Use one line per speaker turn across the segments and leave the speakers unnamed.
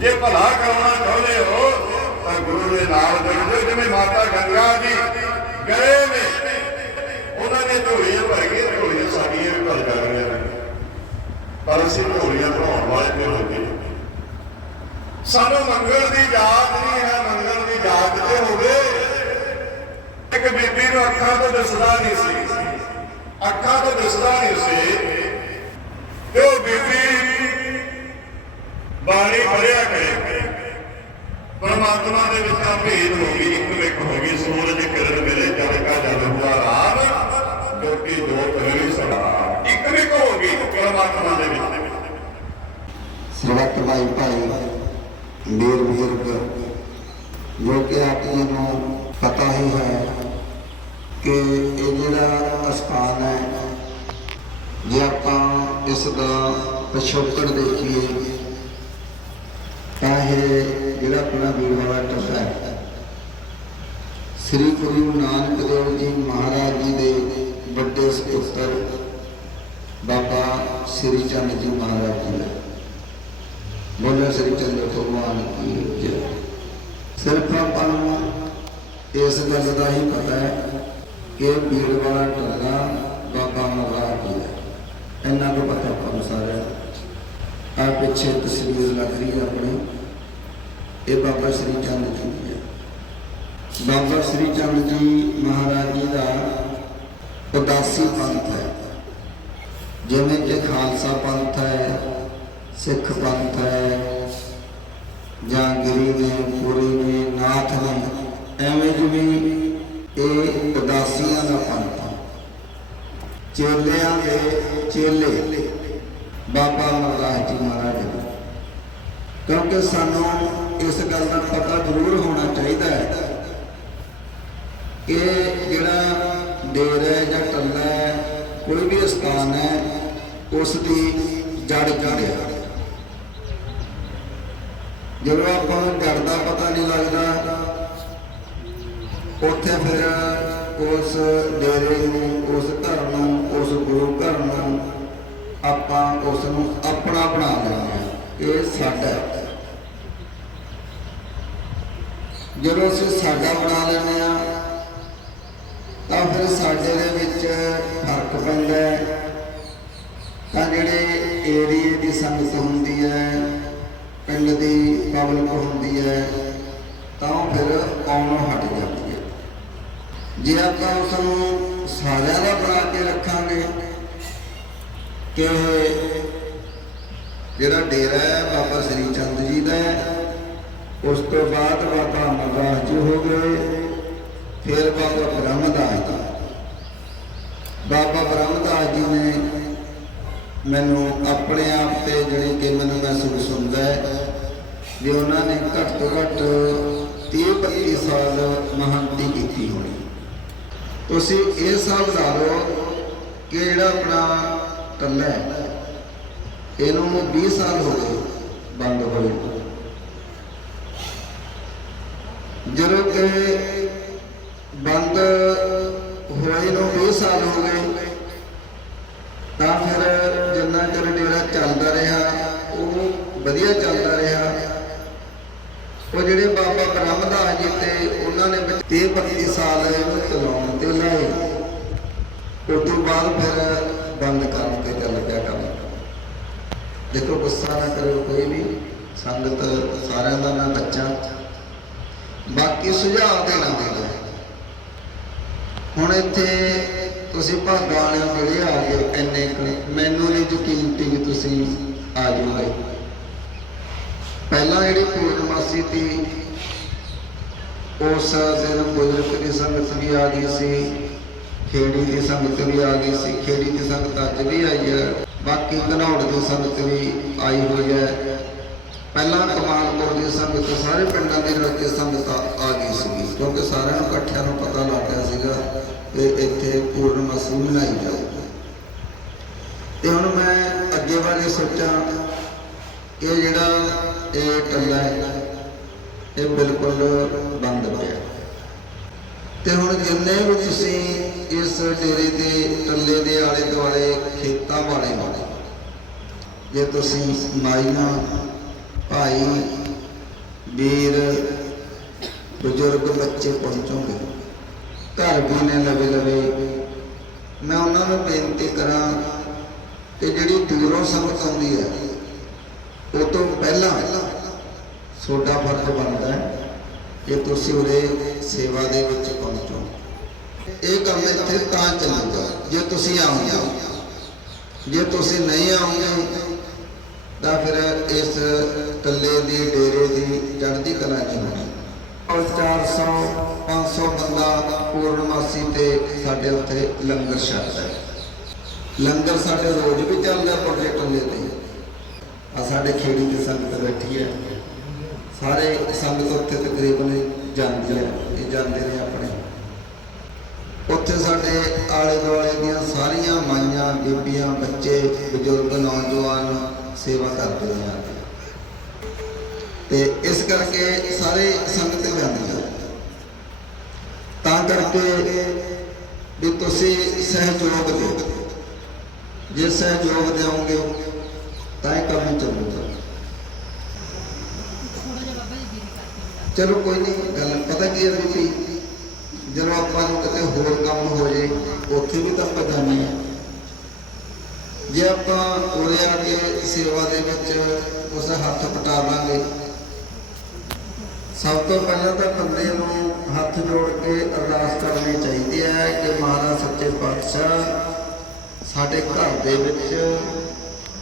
ਜੇ ਭਲਾ ਕਰਾਉਣਾ ਚਾਹੁੰਦੇ ਹੋ, ਤਾਂ ਗੁਰੂ ਦੇ ਨਾਲ ਜੁੜੋ ਜਿਵੇਂ ਮਾਤਾ ਗੰਗਾ ਜੀ ਗਏ ਨੇ, ਉਹਨਾਂ ਨੇ ਢੋਲੀਆਂ ਭਰ ਕੇ ਢੋਲੀਆਂ ਸਾਡੀਆਂ ਵੀ ਭਰ ਕਰ ਰਹੀਆਂ ਪਰ ਅਸੀਂ ਢੋਲੀਆਂ ਬਣਾਉਣ ਵਾਲੇ ਤੇ ਹੋ ਗਏ ਸਾਨੂੰ ਮੰਗਣ ਦੀ ਯਾਦ ਨਹੀਂ ਹੈ, ਮੰਗਣ ਦੀ ਯਾਦ ਤੇ ਹੋਵੇ। ਇੱਕ ਬੀਬੀ ਨੂੰ ਅੱਖਾਂ ਤੋਂ ਦਿਸਦਾ ਨਹੀਂ ਸੀ। ਅੱਖਾਂ ਤੋਂ ਦਿਸਦਾ ਨਹੀਂ ਸੀ। ਤੇ ਉਹ ਬੀਬੀ ਬਾਣੀ ਪੜਿਆ ਪਰਮਾਤਮਾ ਦੇ ਵਿੱਚ ਤਾਂ ਭੇਦ ਹੋ ਗਈ, ਇੱਕ ਵਿਕ ਹੋ ਗਈ, ਸੂਰਜ ਕਿਰਨ ਵੇਲੇ ਜਦ ਕਾ ਜਦ ਹੁਆ ਰਾਮ ਜੋਤੀ ਜੋਤ ਹੋਈ ਸਦਾ ਇੱਕ ਵਿਕ ਹੋ ਗਈ ਪਰਮਾਤਮਾ ਦੇ ਵਿੱਚ।
ਸਰਬੱਤ ਭਾਈ ਭਾਈ ਵੀਰ ਬਜ਼ੁਰਗ ਜੋ ਕਿ ਆਪ ਜੀ ਨੂੰ ਪਤਾ ਹੀ ਹੈ ਕਿ ਇਹ ਜਿਹੜਾ ਅਸਥਾਨ ਹੈ, ਜੇ ਆਪਾਂ ਇਸ ਦਾ ਪਿਛੋਕੜ ਦੇਖੀਏ, ਤਾਂ ਇਹ ਜਿਹੜਾ ਆਪਣਾ ਵੀਰ ਵਾਲਾ ਹੈ। ਸ੍ਰੀ ਗੁਰੂ ਨਾਨਕ ਦੇਵ ਜੀ ਮਹਾਰਾਜ ਜੀ ਦੇ ਵੱਡੇ ਸਪੁੱਤਰ ਬਾਬਾ ਸ੍ਰੀ ਚੰਦ ਜੀ ਮਹਾਰਾਜ ਜੀ ਦਾ। ਬੋਲੇ ਸ੍ਰੀ ਚੰਦਰ ਭਗਵਾਨ ਕੀ ਜੈ। ਸਿਰਫ ਆਪਾਂ ਨੂੰ ਇਸ ਗੱਲ ਦਾ ਹੀ ਪਤਾ ਹੈ ਕਿ ਭੀੜ ਵਾਲਾ ਟੱਲਾ ਬਾਬਾ ਮਹਾਰਾਜ ਜੀ ਹੈ ਇੰਨਾ ਕੁ ਪਤਾ ਆਪਾਂ ਨੂੰ ਸਾਰਿਆਂ ਆ ਪਿੱਛੇ ਤਸਵੀਰ ਲੱਗ ਰਹੀ ਹੈ ਆਪਣੀ। ਇਹ ਬਾਬਾ ਸ੍ਰੀ ਚੰਦ ਜੀ ਦੀ ਹੈ। ਬਾਬਾ ਸ੍ਰੀ ਚੰਦ ਜੀ ਮਹਾਰਾਜ ਜੀ ਦਾ ਉਦਾਸੀ ਪੰਥ ਹੈ। ਜਿਵੇਂ ਕਿ ਖਾਲਸਾ ਪੰਥ ਹੈ, ਸਿੱਖ ਪੰਥ ਹੈ, ਜਾਂ ਗਿਰੀ ਨੇ, ਪੂਰੀ ਨੇ, ਨਾਥ ਨੇ, ਐਵੇਂ ਜਿਵੇਂ ਇਹ ਉਦਾਸੀਆਂ ਦਾ ਪੰਥ ਹੈ। ਚੇਲਿਆਂ ਦੇ ਚੇਲੇ, ਬਾਬਾ ਮਹਾਰਾਜ ਜੀ ਮਹਾਰਾਜ ਕਿਉਂਕਿ ਸਾਨੂੰ ਇਸ ਗੱਲ ਦਾ ਪਤਾ ਜ਼ਰੂਰ ਹੋਣਾ ਚਾਹੀਦਾ ਹੈ। ਕਿ ਜਿਹੜਾ ਡੇਰਾ ਜਾਂ ਟੱਲਾ ਹੈ, ਕੋਈ ਵੀ ਸਥਾਨ ਹੈ, ਉਸ ਦੀ ਜੜ ਕੀ ਹੈ? ਜਦੋਂ ਆਪਾਂ ਨੂੰ ਜੜ ਦਾ ਪਤਾ ਨਹੀਂ ਲੱਗਦਾ, ਉੱਥੇ ਫਿਰ ਉਸ ਡੇਰੇ ਨੂੰ, ਉਸ ਧਰਮ ਨੂੰ, ਉਸ ਗੁਰੂ ਘਰ ਨੂੰ ਆਪਾਂ ਉਸ ਨੂੰ ਆਪਣਾ ਬਣਾ ਲੈਂਦੇ ਹਾਂ। ਇਹ ਸਾਡਾ ਹੈ। ਜਦੋਂ ਅਸੀਂ ਸਾਡਾ ਬਣਾ ਲੈਂਦੇ ਆ ਤਾਂ ਫਿਰ ਸਾਡੇ ਦੇ ਵਿੱਚ ਫ਼ਰਕ ਪੈਂਦਾ ਹੈ। ਤਾਂ ਜਿਹੜੇ ਏਰੀਏ ਦੀ ਸੰਗਤ ਹੁੰਦੀ ਹੈ, ਪਿੰਡ ਦੀ ਪਬਲਿਕ ਹੁੰਦੀ ਹੈ, ਤਾਂ ਉਹ ਫਿਰ ਆਉਣੋਂ ਹਟ ਜਾਂਦੀ ਹੈ। ਜੇ ਆਪਾਂ ਉਸ ਨੂੰ ਸਾਰਿਆਂ ਦਾ ਬਣਾ ਕੇ ਰੱਖਾਂਗੇ ਕਿ ਜਿਹੜਾ ਡੇਰਾ ਹੈ, ਬਾਬਾ ਸ੍ਰੀ ਚੰਦ ਜੀ ਦਾ ਹੈ ਉਸ ਤੋਂ ਬਾਅਦ ਬਾਬਾ ਅਮਰਦਾਸ ਜੀ ਹੋ ਗਏ, ਫਿਰ ਬਾਬਾ ਬ੍ਰਹਮਦਾਸ ਜੀ। ਬਾਬਾ ਬ੍ਰਹਮਦਾਸ ਜੀ ਨੇ ਮੈਨੂੰ ਆਪਣੇ ਆਪ ਤੇ ਜਿਹੜੀ ਕਿ ਮੈਨੂੰ ਮਹਿਸੂਸ ਹੁੰਦਾ ਹੈ ਵੀ ਉਹਨਾਂ ਨੇ ਘੱਟ ਤੋਂ ਘੱਟ 30 32 ਸਾਲ ਮਹੰਤੀ ਕੀਤੀ ਹੋਣੀ। ਤੁਸੀਂ ਇਹ ਹਿਸਾਬ ਲਾ ਲਓ ਕਿ ਜਿਹੜਾ ਆਪਣਾ ਕੱਲਾ ਹੈ, ਇਹਨੂੰ 20 ਸਾਲ ਹੋ ਗਏ ਬੰਦ ਹੋਏ ਨੂੰ। ਜਦੋਂ ਕਿ ਬੰਦ ਹੋਏ ਨੂੰ 20 ਸਾਲ ਹੋ ਗਏ, ਤਾਂ ਫਿਰ ਜਿੰਨਾ ਚਿਰ ਡੇਰਾ ਚੱਲਦਾ ਰਿਹਾ, ਉਹ ਵਧੀਆ ਚੱਲਦਾ ਰਿਹਾ। ਉਹ ਜਿਹੜੇ ਬਾਬਾ ਬ੍ਰਹਮਦਾਸ ਜੀ ਤੇ ਉਹਨਾਂ ਨੇ 30 32 ਸਾਲ ਇਹਨੂੰ ਚਲਾਉਣ ਤੇ ਲਾਏ, ਉਸ ਤੋਂ ਬਾਅਦ ਫਿਰ ਬੰਦ ਕਰਨ ਤੇ ਚੱਲ ਪਿਆ ਕੰਮ। ਦੇਖੋ, ਗੁੱਸਾ ਨਾ ਕਰਿਓ ਕੋਈ ਵੀ, ਸੰਗਤ ਸਾਰਿਆਂ ਦਾ ਮੈਂ ਬੱਚਾ ਬਾਕੀ ਸੁਝਾਅ ਦੇਣਾ ਦੇਣਾ ਹੁਣ ਇੱਥੇ ਤੁਸੀਂ ਭਾਗਾਂ ਵਾਲੇ ਜਿਹੜੇ ਆ ਗਏ ਇੰਨੇ ਮੈਨੂੰ ਨਹੀਂ ਯਕੀਨ ਸੀ ਕਿ ਤੁਸੀਂ ਆ ਜਾਓਗੇ ਪਹਿਲਾਂ ਜਿਹੜੀ ਪੂਰਨਮਾਸੀ ਸੀ, ਉਸ ਦਿਨ ਬੁਜ਼ਰਗ ਦੀ ਸੰਗਤ ਵੀ ਆ ਗਈ ਸੀ, ਖੇੜੀ ਦੀ ਸੰਗਤ ਵੀ ਆ ਗਈ ਸੀ, ਖੇੜੀ ਦੀ ਸੰਗਤ ਅੱਜ ਵੀ ਆਈ ਹੈ। ਬਾਕੀ ਘਨੌੜ ਦੀ ਸੰਗਤ ਵੀ ਆਈ ਹੋਈ ਹੈ। ਪਹਿਲਾਂ ਕਮਾਲਪੁਰ ਦੀ ਸੰਗਤ ਸਾਰੇ ਪਿੰਡਾਂ ਦੀ ਰਲ ਕੇ ਸੰਗਤ ਆ ਗਈ ਸੀ ਕਿਉਂਕਿ ਸਾਰਿਆਂ ਨੂੰ ਇਕੱਠਿਆਂ ਨੂੰ ਪਤਾ ਲੱਗ ਗਿਆ ਸੀਗਾ ਕਿ ਇੱਥੇ ਪੂਰਨਮਾਸੀ ਮਨਾਈ ਜਾਊਗੀ। ਤੇ ਹੁਣ ਮੈਂ ਅੱਗੇ ਬਾਰੇ ਸੋਚਾਂ ਕਿ ਜਿਹੜਾ ਇਹ ਟੱਲਾ ਹੈ, ਇਹ ਬਿਲਕੁਲ ਬੰਦ ਪਿਆ। ਤੇ ਹੁਣ ਜਿੰਨੇ ਵੀ ਤੁਸੀਂ ਇਸ ਡੇਰੇ ਦੇ ਟੱਲੇ ਦੇ ਆਲੇ ਦੁਆਲੇ ਖੇਤਾਂ ਵਾਲੇ ਵਾਲੇ ਜੇ ਤੁਸੀਂ ਮਾਈਆਂ ਭਾਈ, ਵੀਰ, ਬਜ਼ੁਰਗ ਬੱਚੇ ਪਹੁੰਚੋਗੇ। ਘਰ ਵੀ ਨੇ ਲਵੇ ਲਵੇ ਮੈਂ ਉਹਨਾਂ ਨੂੰ ਬੇਨਤੀ ਕਰਾਂ ਕਿ ਜਿਹੜੀ ਦੂਰੋਂ ਸੰਗਤ ਆਉਂਦੀ ਹੈ, ਉਹ ਤੋਂ ਪਹਿਲਾਂ ਤੁਹਾਡਾ ਫਰਜ਼ ਬਣਦਾ ਹੈ ਕਿ ਤੁਸੀਂ ਉਹਦੇ ਸੇਵਾ ਦੇ ਵਿੱਚ ਪਹੁੰਚੋ। ਇਹ ਕੰਮ ਇੱਥੇ ਤਾਂ ਚੱਲੂਗਾ, ਜੇ ਤੁਸੀਂ ਆਉਂਗੇ ਜੇ ਤੁਸੀਂ ਨਹੀਂ ਆਉਂਗੇ ਤਾਂ ਫਿਰ ਇਸ ਟੱਲੇ ਦੀ, ਡੇਰੇ ਦੀ ਚੜ੍ਹਦੀ ਕਲਾ ਨਹੀਂ ਹੋਣੀ। ਔਰ 400 500 ਬੰਦਾ ਪੂਰਨਮਾਸੀ ਤੇ ਸਾਡੇ ਉੱਥੇ ਲੰਗਰ ਛਕਦਾ ਹੈ। ਲੰਗਰ ਸਾਡੇ ਰੋਜ਼ ਵੀ ਚੱਲਦਾ ਪ੍ਰੋਜੈਕਟ ਟੱਲੇ ਤੇ। ਆ ਸਾਡੇ ਖੇੜੀ ਦੀ ਸੰਗਤ ਬੈਠੀ ਹੈ। ਸਾਰੇ ਸੰਗਤ ਉੱਥੇ ਤਕਰੀਬਨ ਜਾਂਦੀ ਹੈ, ਇਹ ਜਾਂਦੇ ਨੇ ਆਪਣੇ। ਉੱਥੇ ਸਾਡੇ ਆਲੇ ਦੁਆਲੇ ਦੀਆਂ ਸਾਰੀਆਂ ਮਾਈਆਂ, ਬੀਬੀਆਂ, ਬੱਚੇ, ਬਜ਼ੁਰਗ, ਨੌਜਵਾਨ ਸੇਵਾ ਕਰਦੇ ਨੇ। ਆ ਤੇ ਇਸ ਕਰਕੇ ਸਾਰੇ ਸੰਗਤ ਜਾਂਦੀ ਹੈ ਤਾਂ ਕਰਕੇ ਵੀ ਤੁਸੀਂ ਸਹਿਯੋਗ ਦਿਓ। ਜੇ ਸਹਿਯੋਗ ਦਿਓਗੇ, ਤਾਂ ਇਹ ਕੰਮ ਚੱਲੂਗਾ। ਚਲੋ ਕੋਈ ਨਹੀਂ, ਗੱਲ ਪਤਾ ਕੀ ਹੈ ਬੀਬੀ ਜਦੋਂ ਆਪਾਂ ਨੂੰ ਕਿਤੇ ਹੋਰ ਕੰਮ ਹੋ ਜੇ, ਉੱਥੇ ਵੀ ਤਾਂ ਆਪਾਂ ਜਾਂਦੇ ਹਾਂ। ਜੇ ਆਪਾਂ ਉਰੇ ਆ ਕੇ ਸੇਵਾ ਦੇ ਵਿੱਚ ਉਸ ਹੱਥ ਪਟਾਵਾਂਗੇ ਸਭ ਤੋਂ ਪਹਿਲਾਂ ਤਾਂ ਬੰਦੇ ਨੂੰ ਹੱਥ ਜੋੜ ਕੇ ਅਰਦਾਸ ਕਰਨੀ ਚਾਹੀਦੀ ਹੈ ਕਿ ਮਹਾਰਾਜ ਸੱਚੇ ਪਾਤਸ਼ਾਹ ਸਾਡੇ ਘਰ ਦੇ ਵਿੱਚ,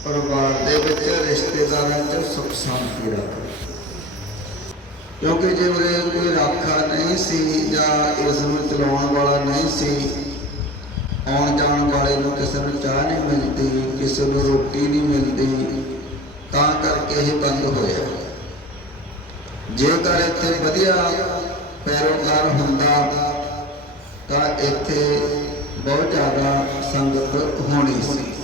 ਪਰਿਵਾਰ ਦੇ ਵਿੱਚ, ਰਿਸ਼ਤੇਦਾਰਾਂ 'ਚ ਸੁਖ ਸ਼ਾਂਤੀ ਰੱਖੇ ਕਿਉਂਕਿ ਜੇ ਉਰੇ ਕੋਈ ਰਾਖਾ ਨਹੀਂ ਸੀ ਜਾਂ ਇਸ ਨੂੰ ਚਲਾਉਣ ਵਾਲਾ ਨਹੀਂ ਸੀ ਆਉਣ ਜਾਣ ਵਾਲੇ ਨੂੰ ਕਿਸੇ ਨੂੰ ਚਾਹ ਨਹੀਂ ਮਿਲਦੀ, ਕਿਸੇ ਨੂੰ ਰੋਟੀ ਨਹੀਂ ਮਿਲਦੀ, ਤਾਂ ਕਰਕੇ ਇਹ ਬੰਦ ਹੋਇਆ। ਜੇਕਰ ਇੱਥੇ ਵਧੀਆ ਪੈਰੋਕਾਰ ਹੁੰਦਾ, ਤਾਂ ਇੱਥੇ ਬਹੁਤ ਜ਼ਿਆਦਾ ਸੰਗਤ ਹੋਣੀ ਸੀ।